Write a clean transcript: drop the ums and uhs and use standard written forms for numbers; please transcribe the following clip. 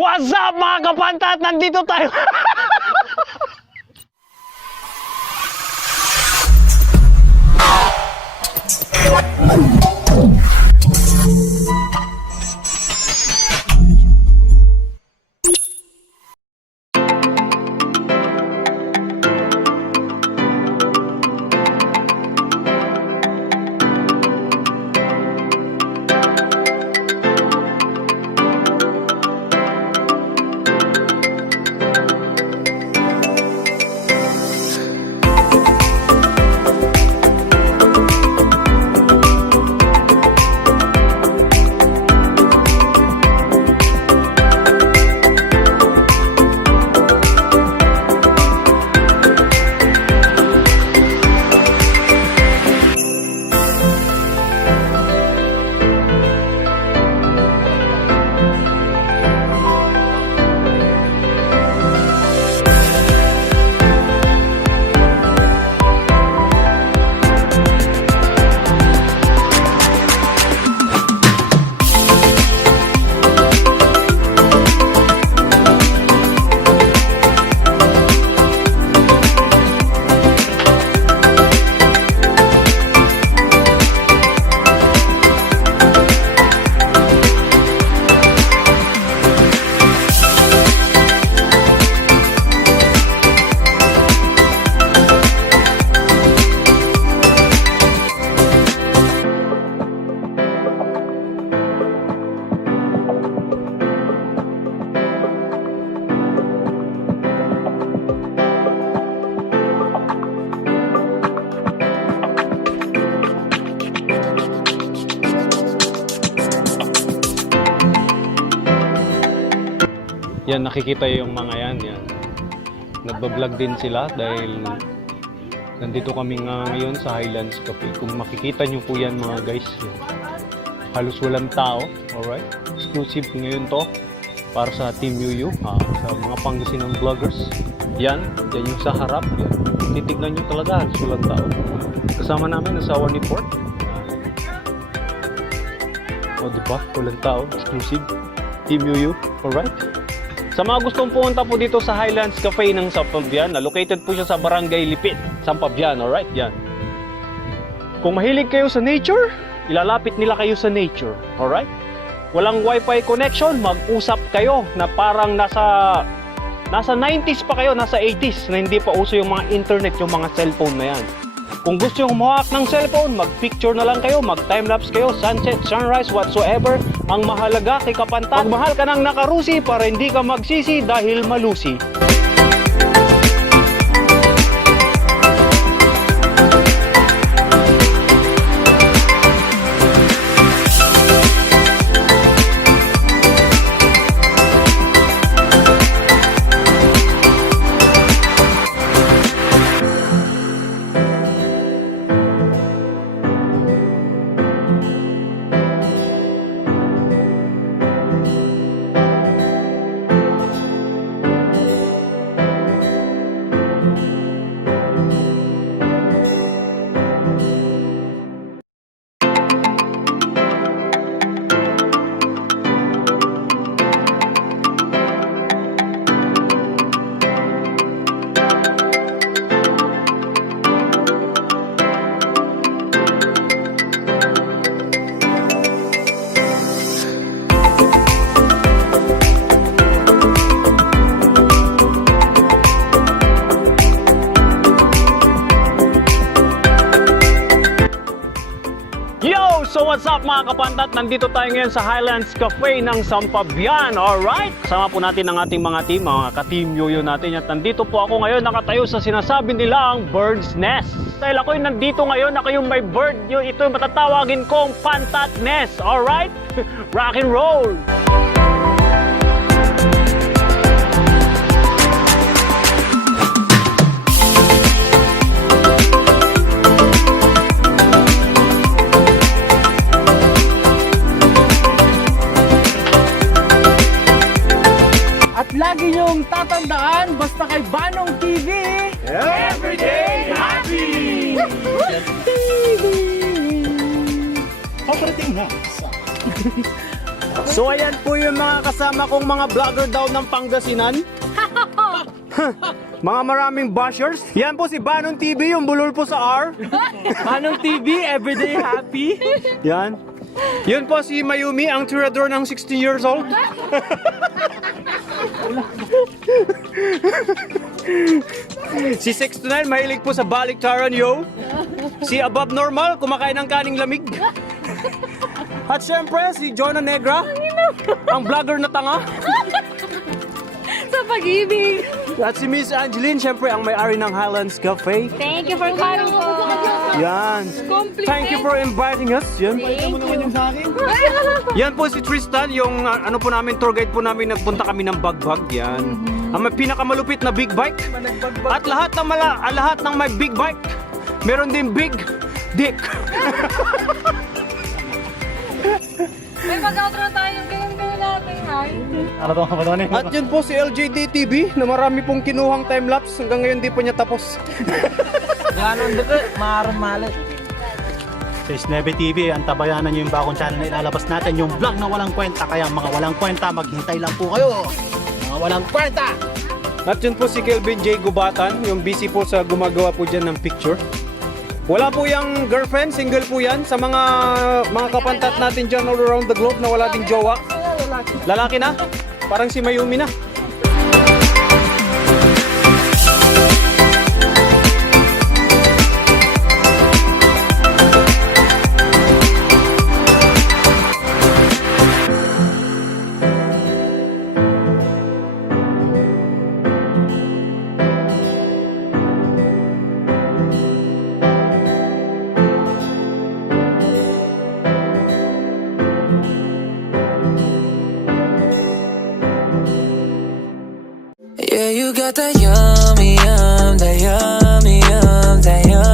What's up mga kapantat? Nandito tayo. Yan, nakikita yung mga yan. Nagbablog din sila dahil nandito kami ngayon sa Highlands Cafe. Kung makikita nyo po yan mga guys, halos walang tao. Alright? Exclusive ngayon to para sa Team Yuyu, sa mga Pangasinang vloggers. Yan yung sa harap. Yan. Titignan nyo talaga, halos walang tao. Kasama namin, asawa ni Port. O diba? Walang tao. Exclusive. Team Yuyu. Alright? Sa mga gustong pumunta po dito sa Highlands Cafe ng Fabian, located po siya sa Barangay Lipit, Fabian, alright? Yan. Kung mahilig kayo sa nature, ilalapit nila kayo sa nature, alright? Walang wifi connection, mag-usap kayo na parang nasa 90s pa kayo, nasa 80s, na hindi pa uso yung mga internet, yung mga cellphone na yan. Kung gusto yung humawak ng cellphone, mag-picture na lang kayo, mag-timelapse kayo, sunset, sunrise, whatsoever. Ang mahalaga kay KaPantat, magmahal ka ng nakarusi para hindi ka magsisi dahil malusi. So what's up mga kapantat? Nandito tayo ngayon sa Highlands Cafe ng Fabian, alright? Kasama po natin ang ating mga team, mga ka-team Yoyo natin. At nandito po ako ngayon nakatayo sa sinasabi nilang bird's nest. Dahil ako'y nandito ngayon, ako yung may bird, ito yung matatawagin kong pantat nest, alright? Rock and roll! Lagi niyong tatandaan, basta kay Banong TV, Everyday happy! Operating na. So ayan po yung mga kasama kong mga vlogger daw ng Pangasinan. Mga maraming bashers. Yan po si Banong TV, yung bulol po sa R. Manong TV, everyday happy. Yan. Yun po si Mayumi, ang tirador ng 16 years old. Si 629, mahilig po sa baliktaran, yo. Si Above Normal, kumakain ng kaning lamig. At syempre, si Jonah Negra, ang vlogger na tanga. Sa pag-ibig. At si Miss Angeline, syempre ang may-ari ng Highlands Cafe. Thank you for coming po. Yan. Thank you for inviting us. Yan. Yan po si Tristan, yung ano po namin, tour guide po namin, nagpunta kami ng Bagbag. Yan. Ang may pinakamalupit na big bike. At lahat ng may big bike, meron din big dick. May mag-outro tayo. Ganyan natin, ay. At yun po si LJD TV na marami pong kinuhang timelapse. Hanggang ngayon di pa niya tapos. Ganon dito, maramali. Sa Snebe TV, ang tabayanan nyo yung bagong channel na ilalabas natin, yung vlog na walang kwenta. Kaya mga walang kwenta, maghintay lang po kayo. Mga walang kwenta! At yun po si Kelvin J. Gubatan, yung busy po sa gumagawa po dyan ng picture. Wala po yung girlfriend, single po yan. Sa mga kapantat natin dyan all around the globe na wala ding jowa. Lalaki na, parang si Mayumi na. Yeah, you got that yummy, that yummy, that yummy.